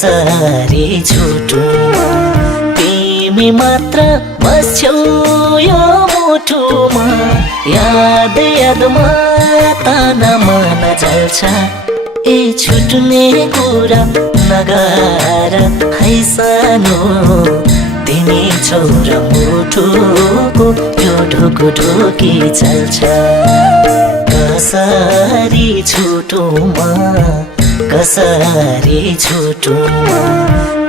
कसरी छुटुमा तिमी मात्र बस्छौ यो मुटुमा याद यादमा ताना मन जल्छ ए छुट्ने कुरा नगर है सानो तिमी छौ र मुटुको यो ढुकढुकी चल्छ कसरी छुटुमा कसरी छुटुमा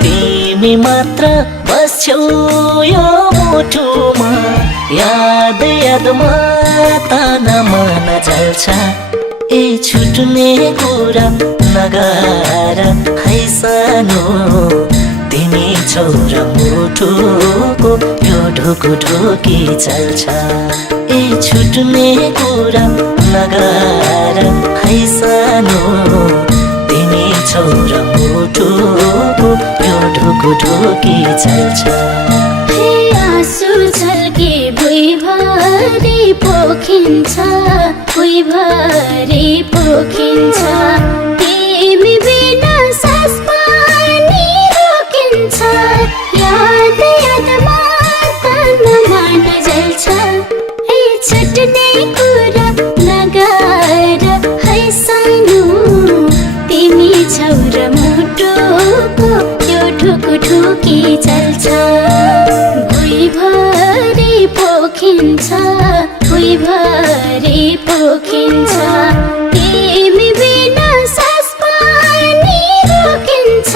तिमी मात्र बस्छौ यो मुटुमा याद यादमा ताना मन जल्छ ए छुट्ने कुरा नगर है सानो तिमी छौ र मुटुको यो ढुकढुकी चल्छ ए छुट्ने कुरा नगर है सानो तिमी छौ र मुटुको यो ढुकढुकी चल्छ आँसु झल्के भुइँभरि पोखिन्छ भुइँभरि पोखिन्छ तिमी बिना सास पनि रोकिन्छ याद यादमा ताना मन जल्छ ए छुट्ने कुरा नगर है सानो तिमी छौ र मुटुको यो ढुकढुकी चल्छ भुइँभरि पोखिन्छ भुइँभरि पोखिन्छ तिमी बिना सास पनि रोकिन्छ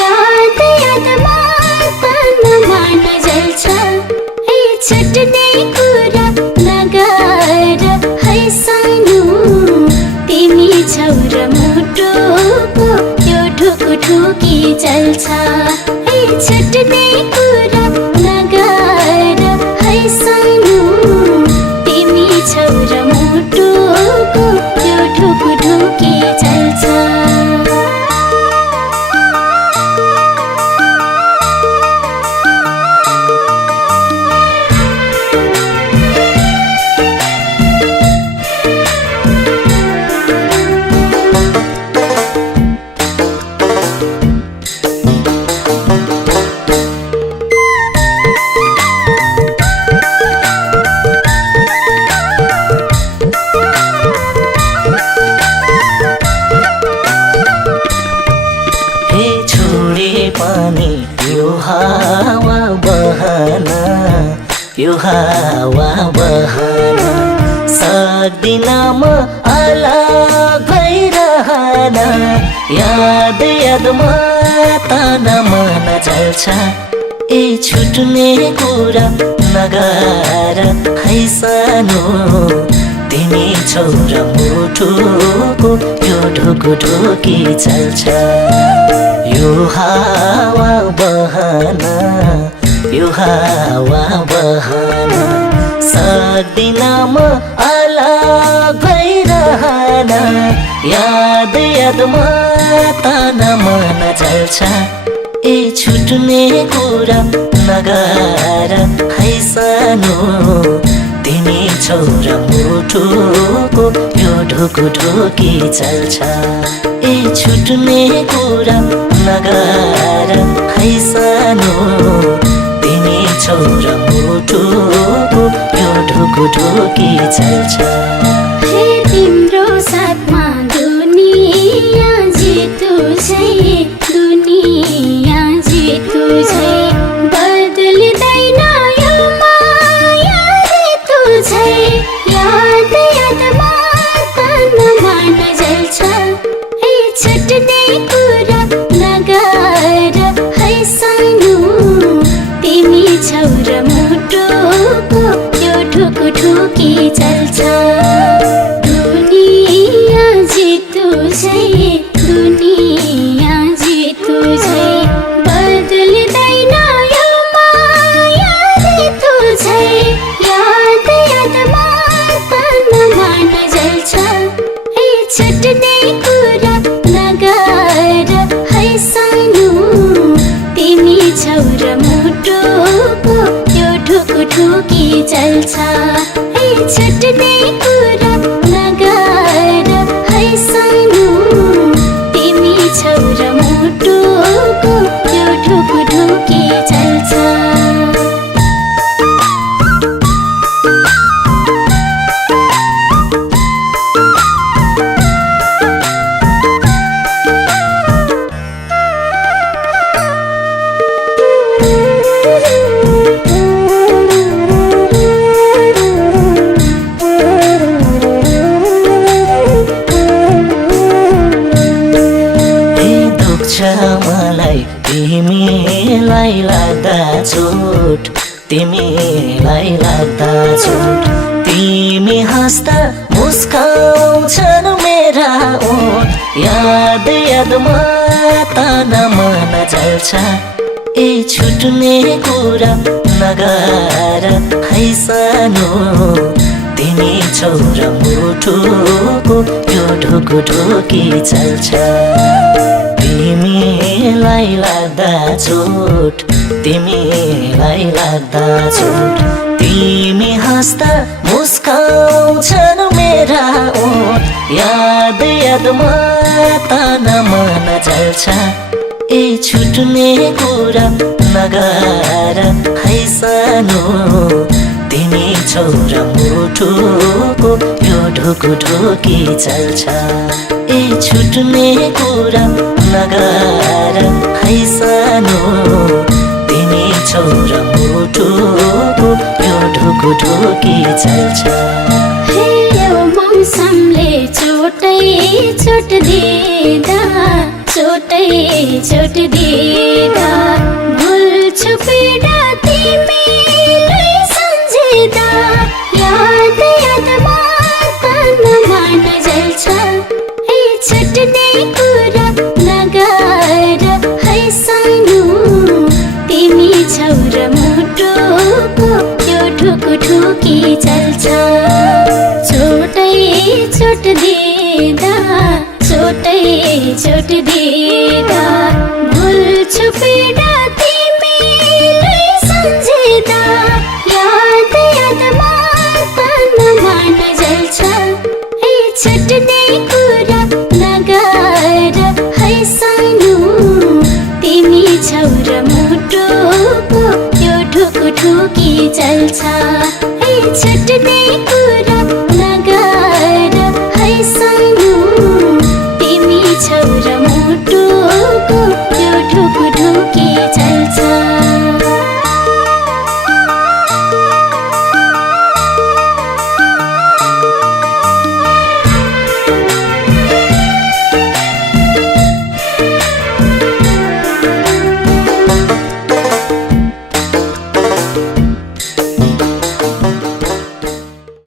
याद यादमा ताना मन जल्छ ए छुट्ने कुरा नगर है सानो तिमी छौ र मुटुको यो ढुकढुकी चल्छ ए छुट्ने कुरा नगर है सानो तिमी छौ र मुटुको यो ढुकढुकी चल्छ यो हावा बहन सक्दिन म अलग भइरहन याद यादमा ताना मन जल्छ ए छुट्ने कुरा नगर है सानो तिमी छौ र मुटुको यो ढुकढुकी चल्छ यो हावा बहन यो हावा बहन सक्दिन म अलग भइरहन याद यादमा ताना मन जल्छ ए छुट्ने कुरा नगर है सानो तिमी छौ र मुटुको यो ढुकढुकी चल्छ ए छुट्ने कुरा नगर है सानो तिमी छौ र मुटुको यो ढुकढुकी चल्छ तिम्रो साथमा दुनिया जितु छै दुनिया जितु छै बदलिँदैन यो माया ऋतु छै याद यादमा ताना मन जल्छ ए छुट्ने कुरा नगर है सानो तिमी छौ र मुटुको यो ढुकढुकी चल्छ मलाई तिमीलाई लाग्दा चोट तिमीलाई लाग्दा चोट तिमी हाँस्दा मुस्काउँछन् मेरा ओठ याद यादमा ताना मन जल्छ ए छुट्ने कुरा नगर है सानो तिमी छोरा मुठुको यो ढुकुढुकी चल्छ तिमीलाई लाग्दा चोट तिमीलाई लाग्दा चोट तिमी हाँस्दा मुस्काउँछन् मेरा ओठ याद यादमा ताना मन जल्छ ए छुट्ने कुरा नगर है सानो तिमी छोरा मुठुको यो ढुकुढुकी चल्छ ए छुट्ने कुरा नगर है सानो तिमी छोरा मुठुको यो ढुकुढुकी चल्छ हे यो मौसमले चोटै चोट दिँदा चोटै चोट दिँदा भुल्छु पीडा तिमीलाई सम्झिँदा याद यादमा ताना मन जल्छ ए छुट्ने कुरा नगर है सानो तिमी छौरा मुटुको यो ढुकुढुकी चल्छ चोटै चोट दिँदा चोटै चोट दिँदा भुल्छु पीडा तिमीलाई सम्झिँदा याद यादमा ताना मन जल्छ ए छुट्ने कुरा नगर है सानो तिमी छौरा मुटुको यो ढुकुढुकी चल्छ ए छुट्ने कुरा